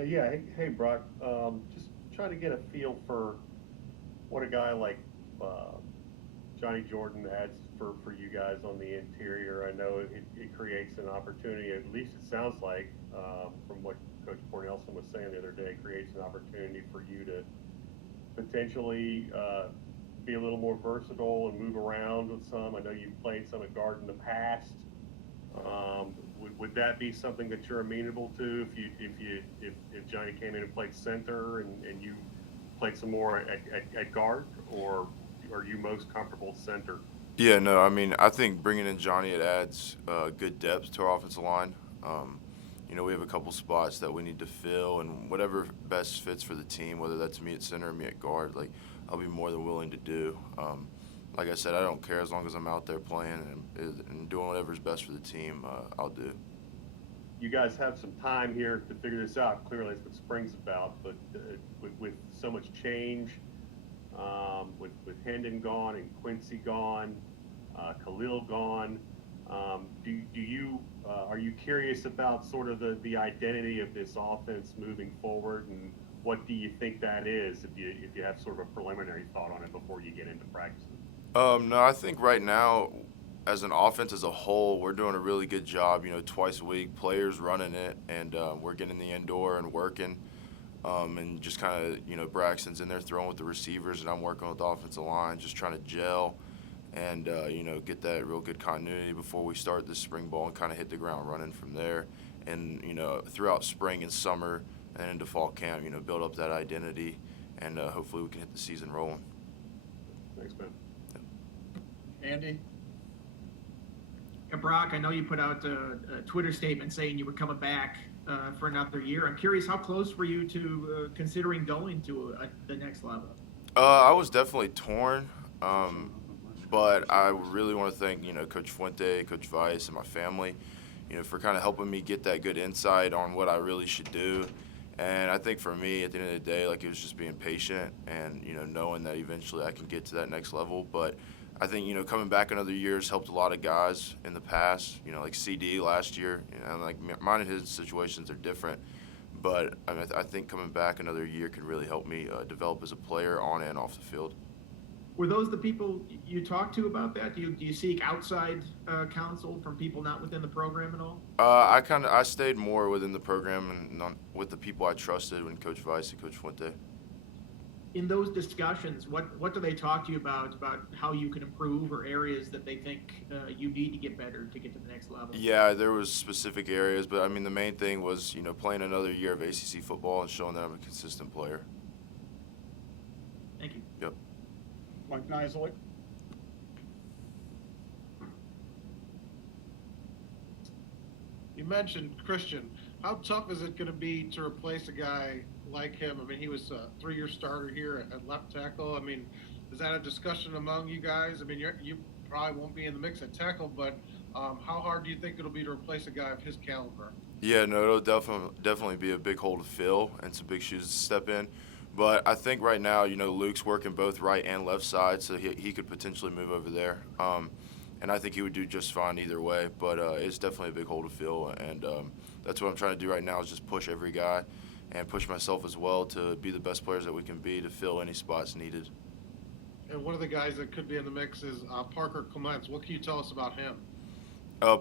Yeah, hey Brock. Just trying to get a feel for what a guy like uh, Johnny Jordan adds for you guys on the interior. I know it creates an opportunity. At least it sounds like, from what Coach Cornelson was saying the other day, creates an opportunity for you to potentially be a little more versatile and move around with some. I know you've played some at guard in the past. Would that be something that you're amenable to if Johnny came in and played center and you played some more at guard, or are you most comfortable center? Yeah, no, I mean, I think bringing in Johnny, it adds good depth to our offensive line. Um, we have a couple spots that we need to fill, and whatever best fits for the team, whether that's me at center or me at guard, like I'll be more than willing to do. Like I said, I don't care as long as I'm out there playing and doing whatever's best for the team. I'll do. You guys have some time here to figure this out. Clearly, that's what spring's about. But with so much change, with Hendon gone and Quincy gone, Khalil gone, do you are you curious about sort of the identity of this offense moving forward, and what do you think that is if you have sort of a preliminary thought on it before you get into practices? No, I think right now, as an offense as a whole, we're doing a really good job. Twice a week, players running it, and we're getting the indoor and working. And just kind of, Braxton's in there throwing with the receivers, and I'm working with the offensive line, just trying to gel and, get that real good continuity before we start this spring ball and kind of hit the ground running from there. And, throughout spring and summer and into fall camp, build up that identity, and hopefully we can hit the season rolling. Thanks, man. Andy? Yeah, Brock, I know you put out a Twitter statement saying you were coming back for another year. I'm curious, how close were you to considering going to the next level? I was definitely torn, but I really want to thank Coach Fuente, Coach Vice, and my family, for kind of helping me get that good insight on what I really should do. And I think for me, at the end of the day, like it was just being patient and knowing that eventually I can get to that next level. But I think coming back another year has helped a lot of guys in the past. Like CD last year, and like mine and his situations are different. But I think coming back another year can really help me develop as a player on and off the field. Were those the people you talked to about that? Do you seek outside counsel from people not within the program at all? I stayed more within the program and with the people I trusted when Coach Vice and Coach Fuente. In those discussions, what do they talk to you about how you can improve or areas that they think you need to get better to get to the next level? Yeah, there was specific areas, but I mean the main thing was playing another year of ACC football and showing that I'm a consistent player. Thank you. Yep. Mike Nisley? You mentioned Christian. How tough is it going to be to replace a guy like him? I mean, he was a 3-year starter here at left tackle. I mean, is that a discussion among you guys? I mean, you probably won't be in the mix at tackle, but how hard do you think it'll be to replace a guy of his caliber? Yeah, no, it'll definitely be a big hole to fill and some big shoes to step in. But I think right now, Luke's working both right and left side, so he could potentially move over there. And I think he would do just fine either way. But it's definitely a big hole to fill, and that's what I'm trying to do right now is just push every guy and push myself as well to be the best players that we can be to fill any spots needed. And one of the guys that could be in the mix is Parker Clements. What can you tell us about him?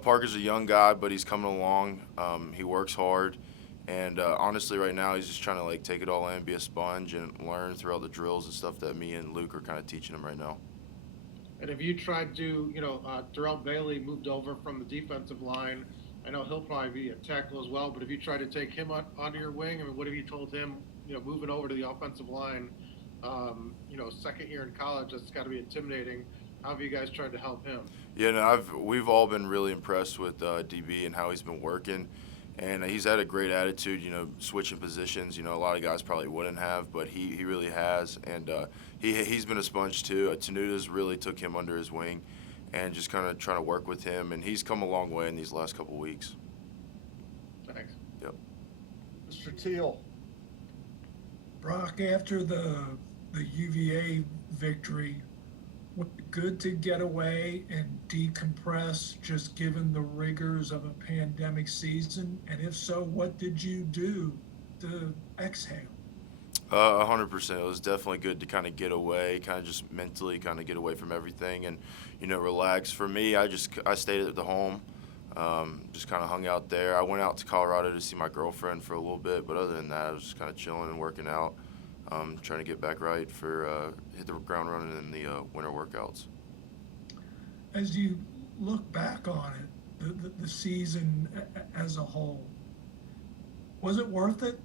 Parker's a young guy, but he's coming along. He works hard, and honestly, right now he's just trying to like take it all in, be a sponge, and learn throughout the drills and stuff that me and Luke are kind of teaching him right now. And if you tried to, Darrell Bailey moved over from the defensive line. I know he'll probably be a tackle as well, but if you try to take him onto your wing, I mean, what have you told him, moving over to the offensive line, second year in college, that's got to be intimidating. How have you guys tried to help him? Yeah, no, we've all been really impressed with DB and how he's been working, and he's had a great attitude. Switching positions. A lot of guys probably wouldn't have, but he really has, and he's been a sponge too. Tenuda's really took him under his wing, and just kind of trying to work with him, and he's come a long way in these last couple weeks. Thanks. Yep. Mr. Teal? Brock, after the UVA victory, was it good to get away and decompress just given the rigors of a pandemic season? And if so, what did you do to exhale? 100%. It was definitely good to kind of get away, kind of just mentally kind of get away from everything and, relax. For me, I stayed at the home, just kind of hung out there. I went out to Colorado to see my girlfriend for a little bit, but other than that, I was just kind of chilling and working out, trying to get back right for hit the ground running in the winter workouts. As you look back on it, the season as a whole, was it worth it?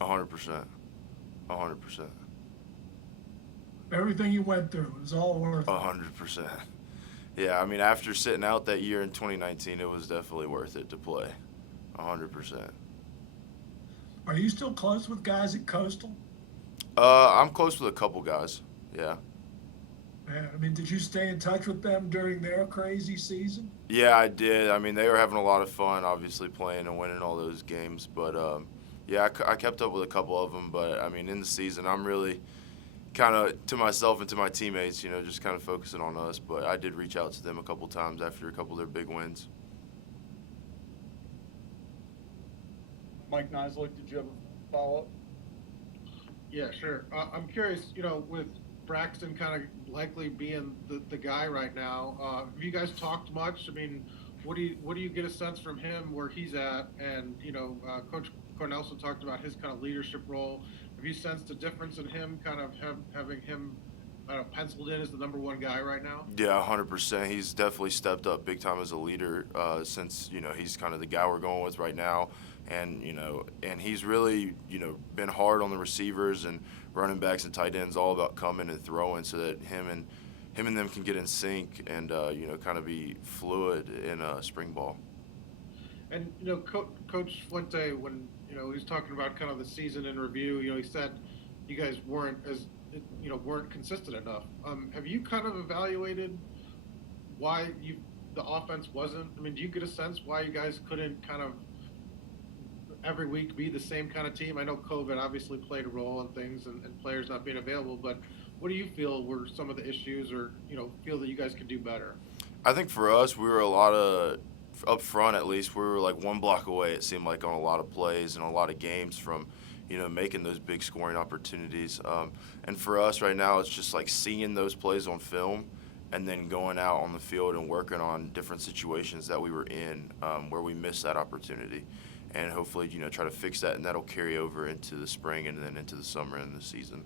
100%. 100%. Everything you went through, it was all worth it. 100%. Yeah, I mean, after sitting out that year in 2019, it was definitely worth it to play. 100%. Are you still close with guys at Coastal? I'm close with a couple guys. Yeah. Man, I mean, did you stay in touch with them during their crazy season? Yeah, I did. I mean, they were having a lot of fun, obviously, playing and winning all those games. But, yeah, I kept up with a couple of them. But, I mean, in the season, I'm really kind of to myself and to my teammates, just kind of focusing on us. But I did reach out to them a couple times after a couple of their big wins. Mike Nisley, did you have a follow-up? Yeah, sure. I'm curious, with Braxton kind of likely being the guy right now, have you guys talked much? I mean, what do you get a sense from him where he's at? And, Coach Cornelson talked about his kind of leadership role. Have you sensed a difference in him kind of having him penciled in as the number one guy right now? Yeah, 100%. He's definitely stepped up big time as a leader since, he's kind of the guy we're going with right now. And, and he's really, been hard on the receivers and running backs and tight ends, all about coming and throwing so that him and them can get in sync and, kind of be fluid in spring ball. And, Coach Fuente, when, he was talking about kind of the season in review, he said you guys weren't consistent enough. Have you kind of evaluated why the offense wasn't? I mean, do you get a sense why you guys couldn't kind of every week be the same kind of team? I know COVID obviously played a role in things and players not being available, but what do you feel were some of the issues or, feel that you guys could do better? I think for us, we were a lot of, up front at least, we were like one block away, it seemed like, on a lot of plays and a lot of games from, making those big scoring opportunities. And for us right now, it's just like seeing those plays on film and then going out on the field and working on different situations that we were in where we missed that opportunity. And hopefully, try to fix that, and that'll carry over into the spring and then into the summer and the season.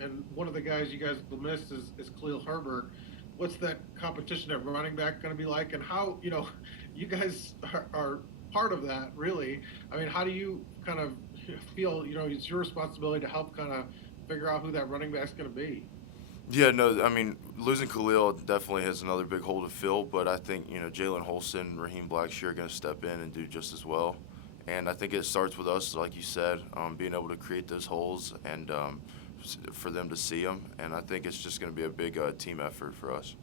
And one of the guys you guys will miss is Khalil Herbert. What's that competition at running back going to be like? And how, you guys are part of that, really. I mean, how do you kind of feel, it's your responsibility to help kind of figure out who that running back's going to be? Yeah, no, I mean, losing Khalil definitely has another big hole to fill, but I think, Jalen Holston, Raheem Blackshear are going to step in and do just as well. And I think it starts with us, like you said, being able to create those holes and for them to see them. And I think it's just going to be a big team effort for us.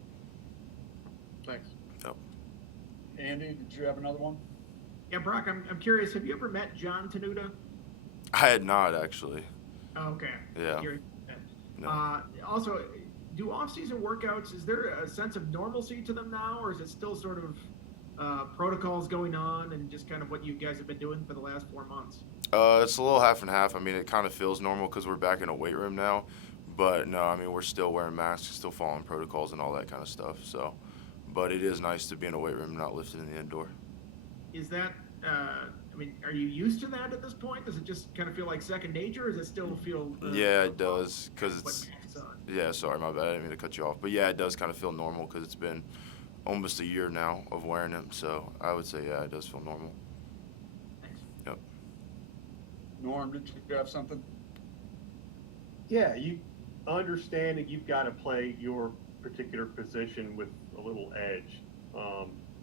Thanks. Yep. Andy, did you have another one? Yeah, Brock, I'm curious. Have you ever met John Tenuta? I had not, actually. Oh, okay. Yeah. Curious. No. Also, do off-season workouts, is there a sense of normalcy to them now, or is it still sort of protocols going on and just kind of what you guys have been doing for the last 4 months? It's a little half and half. I mean, it kind of feels normal because we're back in a weight room now. But, no, I mean, we're still wearing masks, still following protocols and all that kind of stuff. So, but it is nice to be in a weight room and not lifted in the indoor. Is that, I mean, are you used to that at this point? Does it just kind of feel like second nature, or does it still feel... Yeah, it does, because it's... masks on? Yeah, sorry, my bad. I didn't mean to cut you off. But, yeah, it does kind of feel normal because it's been almost a year now of wearing them. So I would say, yeah, it does feel normal. Thanks. Yep. Norm, did you have something? Yeah, you understand that you've got to play your particular position with a little edge,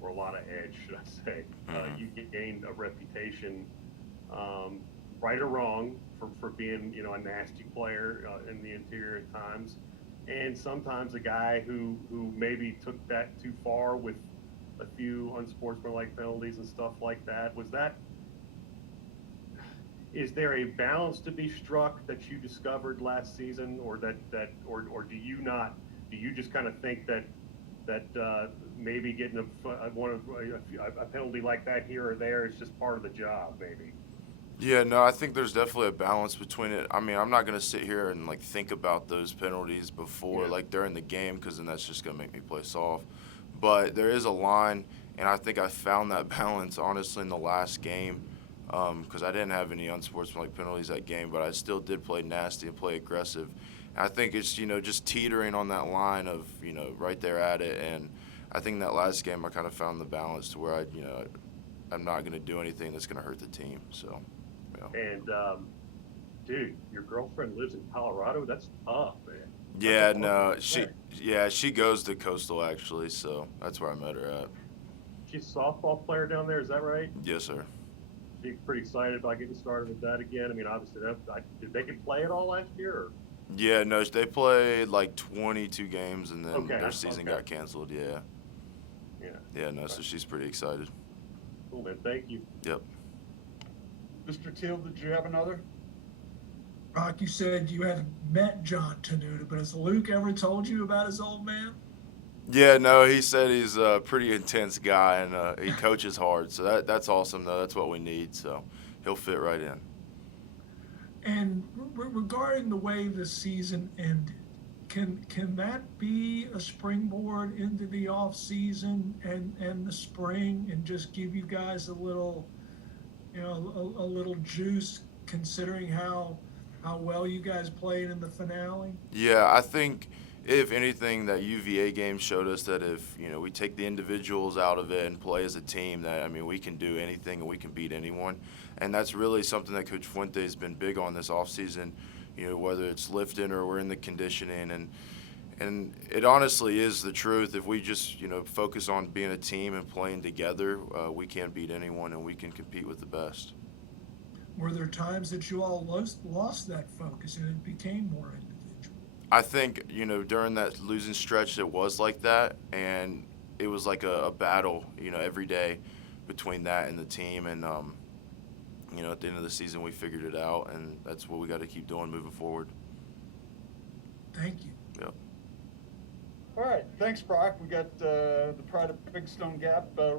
or a lot of edge, should I say. Mhm. You gained a reputation, right or wrong, for being, a nasty player in the interior at times. And sometimes a guy who maybe took that too far with a few unsportsmanlike penalties and stuff like that. Is there a balance to be struck that you discovered last season, or or do you just kind of think that maybe getting a penalty like that here or there is just part of the job, maybe? Yeah, no, I think there's definitely a balance between it. I mean, I'm not gonna sit here and like think about those penalties before, Yeah. like during the game, because then that's just gonna make me play soft. But there is a line, and I think I found that balance honestly in the last game, because I didn't have any unsportsmanlike penalties that game, but I still did play nasty and play aggressive. And I think it's just teetering on that line of right there at it, and I think that last game I kind of found the balance to where I'm not gonna do anything that's gonna hurt the team. So. Yeah. And dude, your girlfriend lives in Colorado. That's tough, man. Yeah, That's a no, fucking she thing. she goes to Coastal actually, so that's where I met her at. She's a softball player down there. Is that right? Yes, sir. She's pretty excited about getting started with that again. I mean, obviously, did they can play it all last year? Or? Yeah, no, they played like 22 games and then Okay, their season okay. got canceled. Yeah, Yeah. yeah, no, so she's pretty excited. Cool, man. Thank you. Yep. Mr. Teal, did you have another? Brock, you said you hadn't met John Tenuta, but has Luke ever told you about his old man? Yeah, no, he said he's a pretty intense guy and he coaches hard, so that's awesome though. That's what we need, so he'll fit right in. And regarding the way the season ended, can that be a springboard into the off season and the spring, and just give you guys a little, a little juice, considering how well you guys played in the finale? Yeah, I think if anything, that UVA game showed us that if we take the individuals out of it and play as a team, that we can do anything and we can beat anyone, and that's really something that Coach Fuente has been big on this offseason. Whether it's lifting or we're in the conditioning, and it honestly is the truth. If we just focus on being a team and playing together, we can beat anyone and we can compete with the best. Were there times that you all lost that focus and it became more individual? I think, during that losing stretch, it was like that, and it was like a battle, every day between that and the team. And, at the end of the season, we figured it out, and that's what we got to keep doing moving forward. Thank you. Yep. All right, thanks, Brock. We got the Pride of Big Stone Gap rolling.